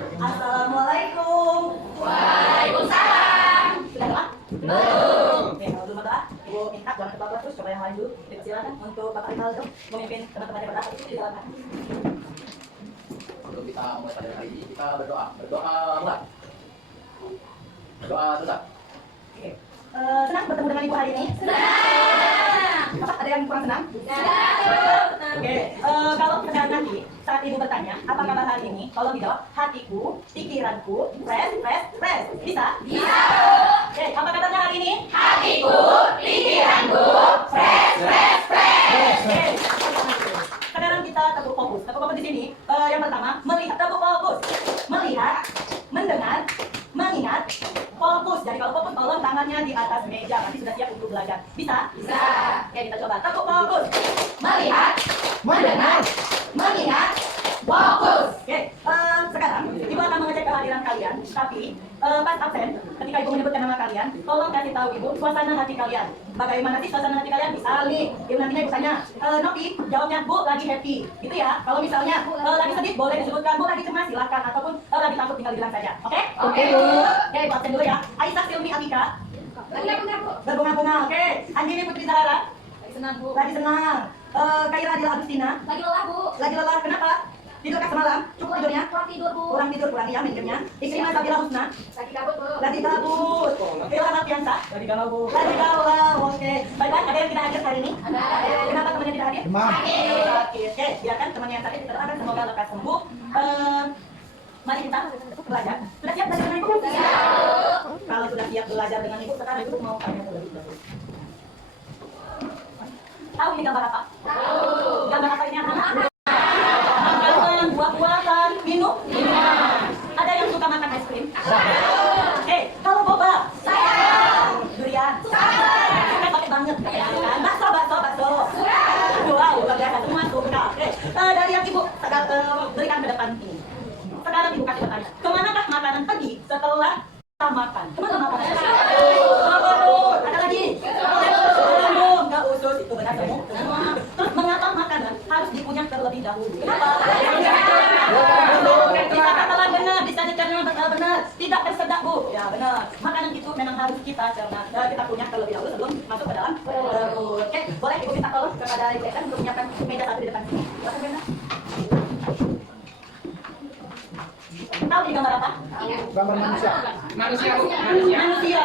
Assalamualaikum. Waalaikumsalam. Sudah doa? Belum. Oke, kalau belum doa, Ibu minta jangan kebablas terus, coba yang lain dulu. Silakan untuk Bapak Rinaldo memimpin teman-temannya berdoa itu di dalam hati. Untuk kita mulai pada hari ini, kita berdoa. Berdoa mulai. Berdoa susah. Oke. Senang bertemu dengan Ibu hari ini? Apa? Ada yang kurang senang? Oke, kalau sekarang nanti saat Ibu bertanya, apa kabar hari ini? Tolong dijawab, hatiku, pikiranku, fresh. Bisa? Bisa. Oke, apa kabarnya hari ini? Hatiku, pikiranku, fresh. Oke. Sekarang kita tepuk fokus. Tepuk fokus di sini. Yang pertama, melihat. Tepuk fokus. Melihat, mendengar, mengingat, fokus. Jadi kalau fokus, tolong tangannya di atas meja. Nanti sudah siap untuk belajar. Bisa? Bisa. Oke, kita coba. Tepuk fokus. Melihat, mendengar, mengingat, fokus. Oke, sekarang Ibu akan mengecek kehadiran kalian. Tapi pas absen, ketika Ibu menyebutkan nama kalian, tolong kasih tahu Ibu suasana hati kalian. Bagaimana sih suasana hati kalian? Misal nih, Ibu nantinya Ibu tanya, Novi, jawabnya Bu lagi happy, gitu ya. Kalau misalnya lagi sedih, boleh disebutkan Bu lagi cemas, silakan. Ataupun lagi takut, tinggal bilang saja. Oke? Oke, Bu. Oke, Ibu absen dulu ya. Aisyah Silmi Atika, Benar, Bu. berbunga-bunga. Oke, Andini Putri Zahara, Lagi senang, Bu. lagi senang. Kaira Adila Agustina, Lagi lelah, Bu. lagi lelah. Kenapa? Tidurkah semalam? Cukup tidurnya? Kurang tidur, Bu. Kurang tidur, kurang ya minumnya. Ikrimah Sabila Husna, Lagi kabut, Bu. lagi kabut. Ilham Afiansa, Lagi galau, Bu. lagi galau. Oke, baiklah. Ada yang tidak hadir hari ini? Ada. Kenapa temannya tidak hadir? Demam. Sakit. Oke, biarkan temannya yang sakit kita doakan semoga lekas sembuh. Mari kita belajar. Sudah siap belajar dengan Ibu? Siap. Kalau sudah siap belajar dengan Ibu, sekarang Ibu mau tanya terlebih dahulu. Tahu ini gambar apa? Tahu. Gambar apa ini anak-anak? Makanan, buah-buahan, minum? Ada yang suka makan es krim? Kalau boba? Durian? Suka pakai banget kan? Bakso. Wow, luar biasa, semua suka. Dari yang Ibu berikan ke depan ini. Sekarang Ibu kasih bertanya, kemanakah makanan pergi setelah kita makan? Kemana makanan? Ada lagi? Belum, nggak usus, itu benar semua. Terus mengapa makanan harus dikunyah terlebih dahulu? Kenapa? Bisa katakan benar, bisa dicerna benar. Tidak tersedak, Bu. Ya benar. Makanan itu memang harus kita cerna, kita kunyah terlebih dahulu sebelum masuk ke dalam perut. Oke, boleh Ibu minta tolong kepada Ibu Esen untuk menyiapkan meja satu di depan sini. Silakan, Brenda. Tahu ini gambar apa? Gambar manusia. Manusia,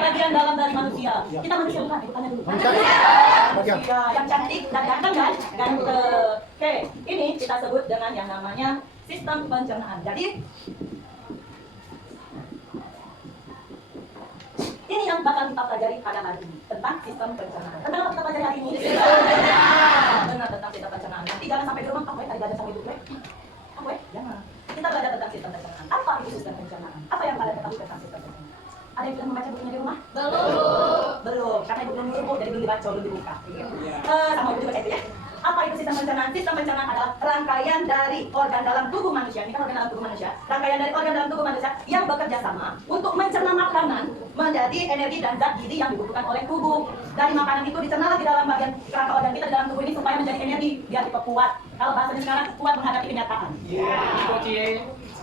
bagian dalam dari manusia. Kita manusia bukan, Ibu tanya dulu. Manusia. Bagian. Manusia yang cantik dan ganteng kan? Ganteng. Oke, ini kita sebut dengan yang namanya sistem pencernaan. Jadi ini yang bakal kita pelajari pada hari ini tentang sistem pencernaan. Tentang apa kita pelajari hari ini? Benar, tentang sistem pencernaan. Nanti jangan sampai di rumah, aku tadi belajar sama Ibu gue. Aku jangan. Kita belajar tentang sistem pencernaan. Apa itu sistem pencernaan? Apa yang kalian ketahui tentang sistem pencernaan? Ada yang sudah membaca bukunya di rumah? Belum, karena Ibu belum nyuruh, jadi belum dibaca, belum dibuka. Sama Ibu juga itu ya. Apa itu sistem pencernaan? Sistem pencernaan adalah rangkaian dari organ dalam tubuh manusia. Ini kan organ dalam tubuh manusia. Rangkaian dari organ dalam tubuh manusia yang bekerja sama untuk mencerna makanan menjadi energi dan zat gizi yang dibutuhkan oleh tubuh. Dari makanan itu dicernalah di dalam bagian kerangka organ kita di dalam tubuh ini supaya menjadi energi biar kita kuat. Kalau bahasanya sekarang kuat menghadapi kenyataan.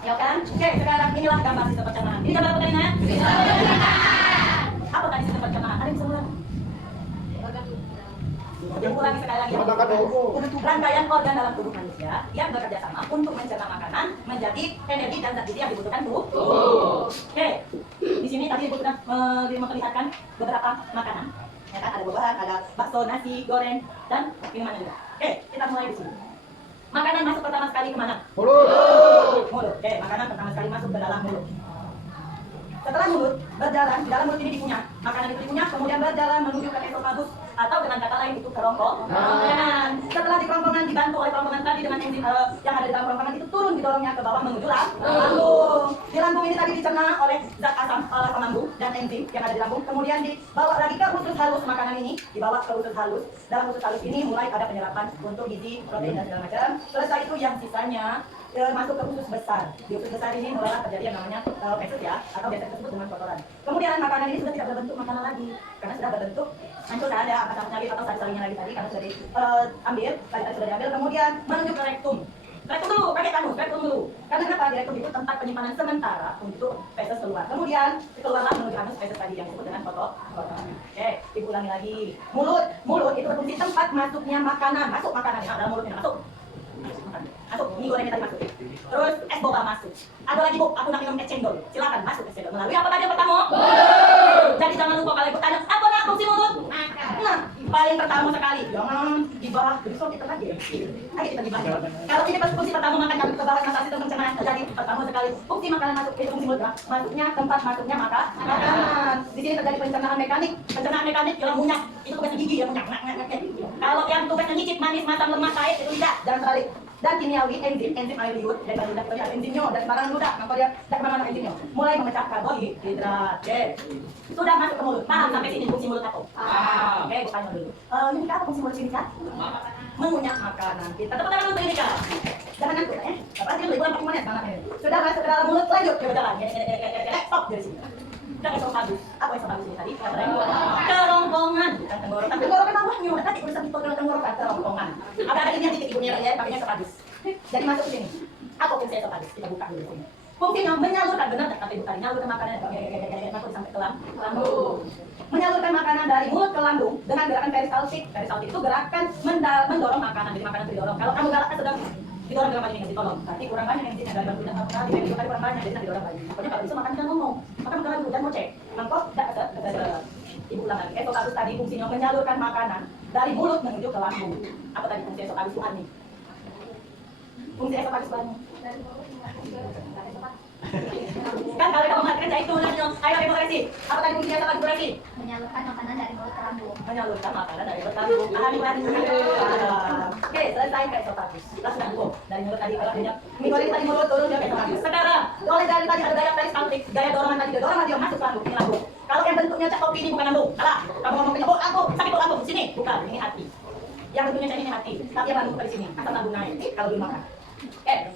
Ya kan? Oke, sekarang inilah gambar sistem pencernaan. Ini gambar apa tadi, Nak? Apa tadi sistem pencernaan? Ada yang bisa ulang? Ulangi sekali lagi. Rangkaian organ dalam tubuh manusia yang bekerja sama untuk mencerna makanan menjadi energi dan zat gizi yang dibutuhkan tubuh. Oke, di sini tadi Ibu sudah memperlihatkan beberapa makanan. Ya kan, ada buah-buahan, ada bakso, nasi, goreng, dan minuman juga. Oke, kita mulai di sini. Makanan masuk pertama sekali kemana? Mulut. Mulut. Oke, makanan pertama sekali masuk ke dalam mulut. Setelah mulut berjalan, di dalam mulut ini dikunyah. Makanan itu dikunyah, kemudian berjalan menuju ke esofagus atau dengan kata lain itu kerongkongan. Setelah di kerongkongan dibantu oleh kerongkongan tadi dengan enzim yang ada di dalam kerongkongan itu turun didorongnya ke bawah menuju lambung. Di lambung ini tadi dicerna oleh zat asam lambung dan enzim yang ada di lambung. Kemudian dibawa lagi ke usus halus makanan ini, dibawa ke usus halus. Dalam usus halus ini mulai ada penyerapan untuk gizi, protein dan segala macam. Selesai itu yang sisanya masuk ke usus besar. Di usus besar ini mulai terjadi yang namanya feses ya, atau biasa disebut dengan kotoran. Kemudian makanan ini sudah tidak berbentuk makanan lagi, karena sudah berbentuk hancur, tidak ada apa-apa lagi atau sari-sarinya lagi tadi, karena sudah diambil, tadi sudah diambil. Kemudian menuju ke rektum. Rektum dulu, pakai kanus, rektum dulu. Karena kenapa? Di rektum itu tempat penyimpanan sementara untuk feses keluar. Kemudian keluarlah menuju anus feses tadi yang disebut dengan kotor. Oke, ibu ulangi lagi. Mulut itu berfungsi tempat masuknya makanan. Masuk makanan ya, dalam mulutnya masuk. Masuk, mie gorengnya tadi masuk. Terus es boba masuk. Ada lagi bu, aku nak minum es cendol. Silakan masuk es cendol. Melalui apa tadi yang pertama? Jadi jangan lupa kalau ikut tanya, apa nak fungsi mulut? Nah, paling pertama sekali, jangan dibahas. Jadi soal kita lagi. Ayo kita dibahas. Kalau ini pas fungsi pertama makan kami bahas masalah sistem pencernaan. Jadi pertama sekali fungsi makanan masuk itu fungsi mulut. Masuknya tempat masuknya makanan. Di sini terjadi pencernaan mekanik. Pencernaan mekanik yang munyak. Itu tugasnya gigi yang munyak. Kalau yang tugasnya nyicip manis, matang, lemak, pahit itu tidak. Jangan terbalik. Dan kimiawi enzim air liur dan baru dapat enzimnya dan sembarangan ludah maka dia tidak kemana-mana enzimnya mulai memecah karbohidrat. Sudah masuk ke mulut. Paham sampai sini fungsi mulut apa? Oke, gue tanya dulu. Ini apa fungsi mulut ini kan? Mengunyah makanan. Kita tepuk tangan untuk ini kan? Jangan ngantuk ya. Apa sih liburan 40 menit karena ini. Sudah masuk ke dalam mulut, lanjut ke jalan. Stop dari sini. Udah esofagus. Apa esofagus ini tadi? Kerongkongan. Bukan tenggorokan. Tenggorokan bawahnya. Tadi udah sampai ke tenggorokan, kerongkongan. Ada ini yang dikit ibunya ya, pakainya esofagus. Jadi masuk ke sini. Apa fungsi esofagus? Kita buka dulu sini. Fungsinya menyalurkan, benar tak kata ibu tadi, menyalurkan makanan masuk sampai ke lambung. Menyalurkan makanan dari mulut ke lambung dengan gerakan peristaltik. Peristaltik itu gerakan mendorong makanan, jadi makanan itu didorong. Kalau kamu galakkan sedang didorong dalam banyak yang ditolong, berarti kurang banyak yang dari bantu dan kali yang kurang banyak, jadi didorong banyak. Pokoknya kalau bisa makan jangan ngomong, makan makanan dulu dan mau cek. Mangkok tidak ada. Ibu ulang lagi. Esofagus tadi fungsinya menyalurkan makanan dari mulut menuju ke lambung. Apa tadi fungsi esofagus itu Ani? Fungsi esofagus Ani. Kan kalau kamu makan kerja itu nanti ayo demokrasi. Apa tadi fungsinya esofagus demokrasi? Menyalurkan makanan dari mulut ke lambung. Menyalurkan makanan dari mulut ke lambung. Oke, selesai ke esofagus. Langsung aku dari mulut tadi kalau dia minggu tadi mulut turun dia ke esofagus. Sekarang oleh dari tadi ada gaya peristaltik, gaya dorongan tadi dorongan dia masuk ke lambung, ini lambung. Kalau yang bentuknya cak topi ini bukan lambung. Salah. Kamu ngomongnya aku sakit lambung sini. Bukan, ini hati. Yang bentuknya cak ini hati. Tapi yang lambung di sini. Asal lambung naik kalau belum makan.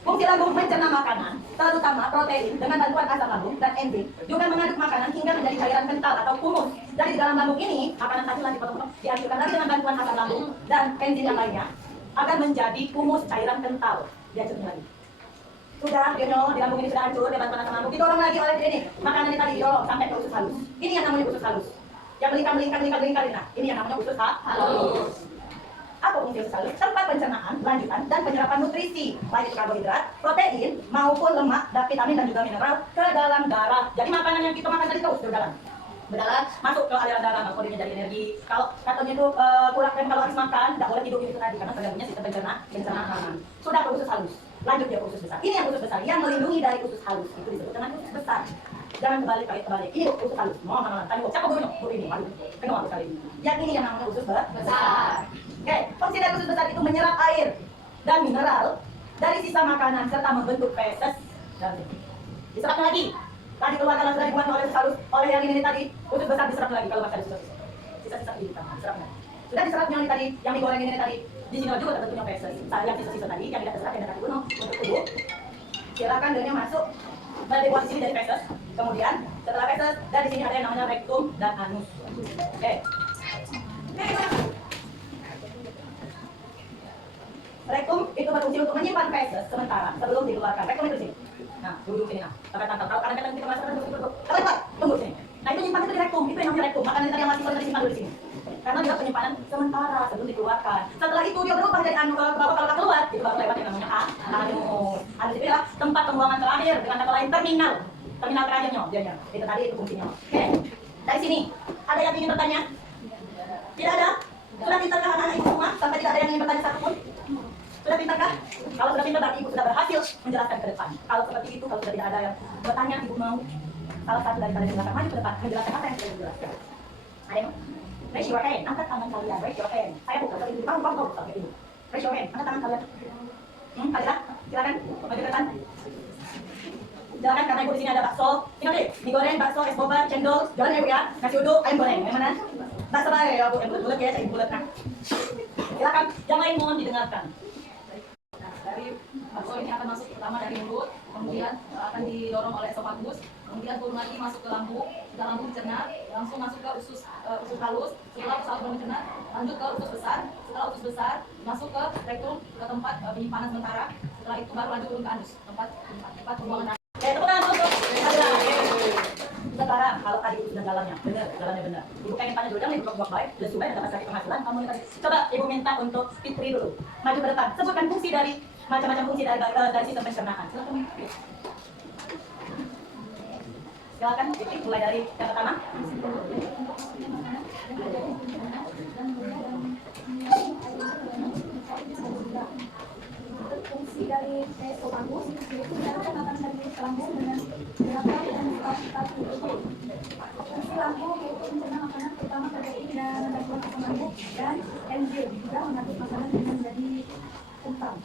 Fungsi lambung mencerna makanan, terutama protein dengan bantuan asam lambung dan enzim, juga mengaduk makanan hingga menjadi cairan kental atau kumus. Jadi di dalam lambung ini, makanan tadi lagi potong-potong dihancurkan lagi dengan bantuan asam lambung dan enzim yang lainnya agar menjadi kumus cairan kental. Dihancurkan lagi. Sudah, di lambung ini sudah hancur, dia bantuan asam lambung didorong lagi oleh ini. Makanan ini tadi didorong sampai ke usus halus. Ini yang namanya usus halus. Yang melingkar. Nah, ini yang namanya usus halus. Apa fungsi usus halus? Tempat pencernaan, lanjutan, dan penyerapan nutrisi, baik itu karbohidrat, protein, maupun lemak, dan vitamin dan juga mineral ke dalam darah. Jadi makanan yang kita makan tadi terus berjalan, masuk ke aliran darah, maka dia jadi energi. Kalau katanya itu kurang kalau habis makan, tidak boleh tidur itu tadi karena terganggunya sistem pencernaan. Sudah ke usus halus, lanjut dia ke usus besar. Ini yang usus besar, yang melindungi dari usus halus itu disebut dengan usus besar. Jangan kebalik. Ini usus halus. Mohon tadi siapa gurunya? Guru ini, kenapa sekali ini? Yang ini yang namanya usus besar. Oke, fungsi dari usus besar itu menyerap air dan mineral dari sisa makanan serta membentuk feses dan diserap lagi. Tadi keluarkan sudah dibuat oleh usus halus, oleh yang ini tadi usus besar diserap lagi kalau masih ada sisa-sisa di kita diserapnya. Sudah diserapnya ini tadi, yang digoreng ini tadi, di sini juga terbentuknya feses. Yang sisa-sisa tadi yang tidak terserap yang tadi bunuh untuk tubuh. Silakan dia masuk berada di sini dari feses. Kemudian setelah feses, dari sini ada yang namanya rektum dan anus. Oke. Rektum itu berfungsi untuk menyimpan feses sementara sebelum dikeluarkan. Rektum itu sini. Nah, duduk sini. Kalau kadang-kadang kita merasakan duduk. Tunggu sini. Nah, itu nyimpan itu di rektum. Itu yang namanya rektum. Makanan tadi yang masih boleh disimpan dulu di sini. Karena dia penyimpanan sementara sebelum dikeluarkan. Setelah itu dia berubah dari anu kalau keluar, itu baru lewat yang namanya anus. Anus itu adalah tempat pembuangan terakhir, dengan kata lain terminal terakhirnya. Dia itu tadi itu fungsinya. Oke. Dari sini ada yang ingin bertanya? Tidak ada? Sudah pintarkah anak-anak ibu semua sampai tidak ada yang ingin bertanya satupun? Sudah pintarkah? Kalau sudah pintar berarti ibu sudah berhasil menjelaskan ke depan. Kalau seperti itu, kalau sudah tidak ada yang bertanya, ibu mau salah satu dari kalian silakan maju ke depan menjelaskan apa yang sudah dijelaskan. Ada yang? Raise your hand, angkat tangan kalian. Raise your hand. Saya buka ke ibu. Kamu buka ke ibu. Raise your hand, angkat tangan kalian. Kalian, silakan maju ke depan. Silakan karena ibu di sini ada bakso. Tinggal deh, digoreng, bakso, es boba, cendol, jualan ya ibu ya. Nasi uduk, ayam goreng. Yang mana? Bakso ya bu, yang bulat ya, saya bulat. Nah, silakan. Yang lain mohon didengarkan. Dari bakso ini akan masuk pertama dari mulut. kemudian akan didorong oleh esofagus, kemudian turun lagi masuk ke lambung, setelah lambung dicerna, langsung masuk ke usus halus, setelah usus halus belum dicerna, lanjut ke usus besar, setelah usus besar masuk ke rektum, ke tempat penyimpanan sementara, setelah itu baru lanjut turun ke anus, tempat pembuangan. Tepuk tangan untuk sekarang kalau tadi itu sudah jalannya benar. Ibu pengen tanya dulu, jangan ibu buat baik, dan supaya dapat cari penghasilan, kamu tadi. Coba ibu minta untuk fitri dulu, maju ke depan, sebutkan fungsi dari macam-macam fungsi dari sistem pencernaan. Silakan Fitri, mulai dari yang pertama. Fungsi dari esofagus yaitu mendapat makanan dari lambung dengan gerakan dan stabilitas tubuh. Fungsi lambung yaitu mencerna makanan terutama protein dan bantuan asam lambung dan enzim juga mengatur makanan dengan menjadi kentang.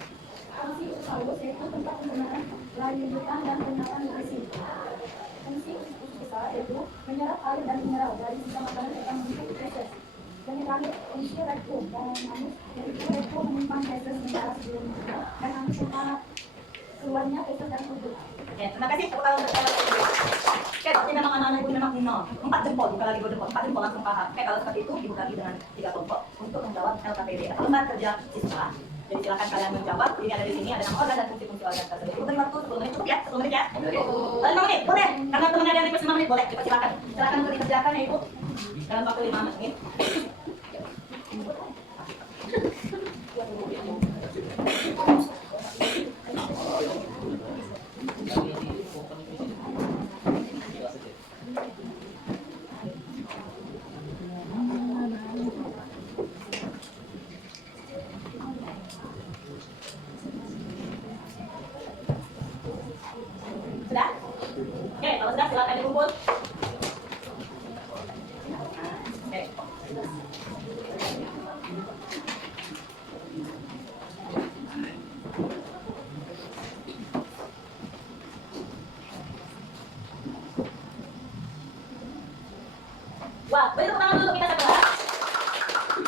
Fungsi usus halus yaitu tempat pencernaan lanjutan dan penyerapan nutrisi. Fungsi usus besar yaitu menyerap air dan mineral dari sisa makanan serta membentuk feses. Dan yang terakhir, fungsi rektum dan anus yaitu rektum menyimpan feses sementara sebelum dan anus tempat keluarnya feses dan tubuh. Ya, terima kasih. Tepuk tangan untuk Oke, tapi memang anak-anak ibu memang 4 jempol, bukan lagi 2 jempol, 4 jempol langsung paham. Oke, kalau seperti itu ibu bagi dengan 3 kelompok untuk menjawab LKPD atau lembar kerja siswa. Jadi silakan kalian menjawab. Ini ada di sini, ada nama organ dan fungsi-fungsi organ tersebut. Ibu beri waktu 10 menit cukup ya, 10 menit ya. 5 menit, boleh. Karena temennya ada yang request 5 menit, boleh. Cepat silakan. Silakan untuk dikerjakan ya ibu. Dalam waktu 5 menit. Sudah? Oke, kalau sudah silakan dikumpul. Oke. Wah, beri tepuk tangan dulu untuk kita sekelas.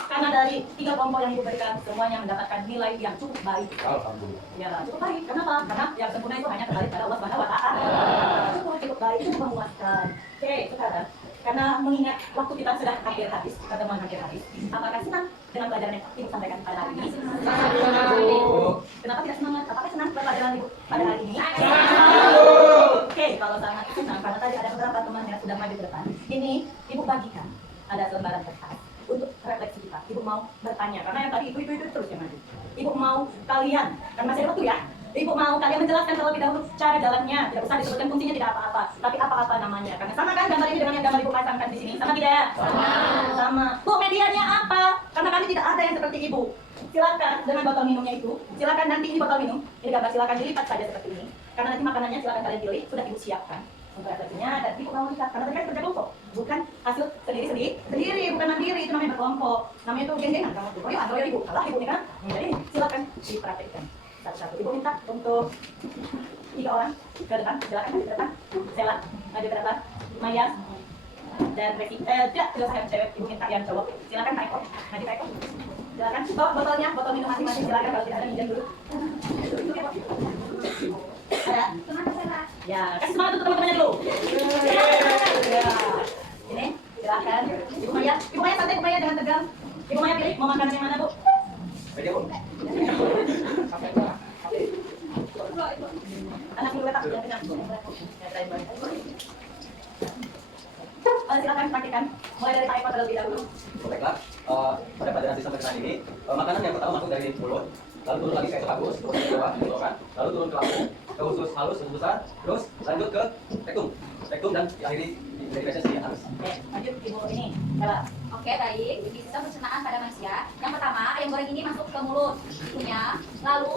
Karena dari 3 kelompok yang ibu berikan, semuanya mendapatkan nilai yang cukup baik. Alhamdulillah. Ya, cukup baik. Kenapa? Karena yang sempurna itu hanya kembali pada Allah Subhanahu wa Ta'ala. Cukup baik, cukup memuaskan. Oke, sekarang karena mengingat waktu kita sudah akhir hadis, pertemuan akhir hadis, apakah senang dengan pelajaran yang ibu sampaikan pada hari ini? Kenapa tidak semangat? Apakah senang pelajaran ibu pada hari ini? Oke, kalau sangat senang, karena tadi ada beberapa teman yang sudah maju ke depan. Ini ibu bagikan ada lembaran kertas untuk refleksi kita. Ibu mau bertanya, karena yang tadi itu terus yang maju. Ibu mau kalian, kan masih ada waktu ya. Ibu mau kalian menjelaskan terlebih dahulu cara jalannya, tidak usah disebutkan fungsinya, tidak apa-apa, tapi apa-apa namanya. Karena sama kan gambar ini dengan yang gambar ibu pasangkan di sini, sama tidak? Sama. Bu, medianya apa? Karena kami tidak ada yang seperti ibu. Silakan dengan botol minumnya itu, silakan nanti ini botol minum, ini gambar silakan dilipat saja seperti ini. Karena nanti makanannya silakan kalian pilih, sudah ibu siapkan untuk refleksinya, dan ibu mau lihat karena tadi kan kerja kelompok, bukan hasil sendiri, bukan mandiri, itu namanya berkelompok, namanya itu geng-gengan kamu tuh. Oh ya, ibu, kalau ibu nih kan, jadi silakan dipraktekkan. Satu-satu. Ibu minta untuk 3 orang ke depan, silakan maju ke depan. Sela, maju ke depan. Maya dan Becky. Tidak saya cewek. Ibu minta yang cowok. Silakan Kak Eko, maju Kak Eko. Silakan. Bawa botolnya, botol minum masing-masing. Silakan kalau tidak ada minjem dulu. Ada? Semangat Sela. Ya, kasih semangat untuk teman-temannya dulu. Ya. Ini, silakan. Ibu Maya santai, Ibu Maya jangan tegang. Ibu Maya pilih mau makan yang mana Bu? Media pun. Anak dulu letak yang kenyang. Silakan praktikan. Mulai dari Pak Eko terlebih dahulu. Baiklah, pada pelajaran sistem pencernaan ini, makanan yang pertama masuk dari mulut, lalu turun lagi ke esofagus, terus ke bawah, tenggorokan, lalu turun ke lambung, ke usus halus, usus besar, terus lanjut ke rektum dan diakhiri di feses di anus. Oke, lanjut Ibu ini. Coba. Oke, baik. Di sistem pencernaan pada manusia, yang pertama ayam goreng ini masuk ke mulut, punya, lalu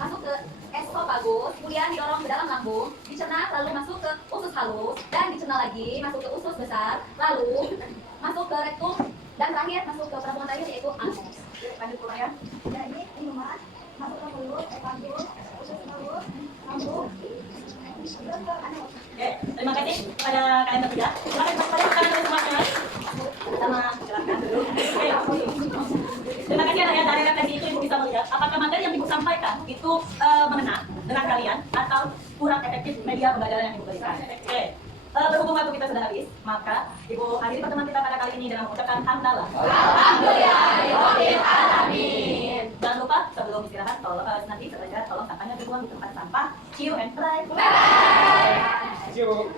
masuk ke esofagus, kemudian didorong ke dalam lambung, dicerna, lalu masuk ke usus halus, dan dicerna lagi masuk ke usus besar, lalu masuk ke rektum, dan terakhir masuk ke perempuan terakhir yaitu anus. Lanjut Bu Maya. Jadi minuman masuk ke mulut, esofagus, usus halus, lambung, terus ke anus. Oke, terima kasih kepada kalian bertiga. Silakan kalian semuanya. Sama silakan dulu. Oke. Terima kasih ya dari refleksi itu Ibu bisa melihat apakah materi yang Ibu sampaikan itu mengena dengan kalian atau kurang efektif media pembelajaran yang Ibu berikan. Oke. Berhubung waktu kita sudah habis, maka Ibu akhiri pertemuan kita pada kali ini dengan mengucapkan hamdalah. Jangan lupa sebelum istirahat, nanti setelah istirahat tolong sampahnya dibuang di tempat sampah. See you and bye. See you.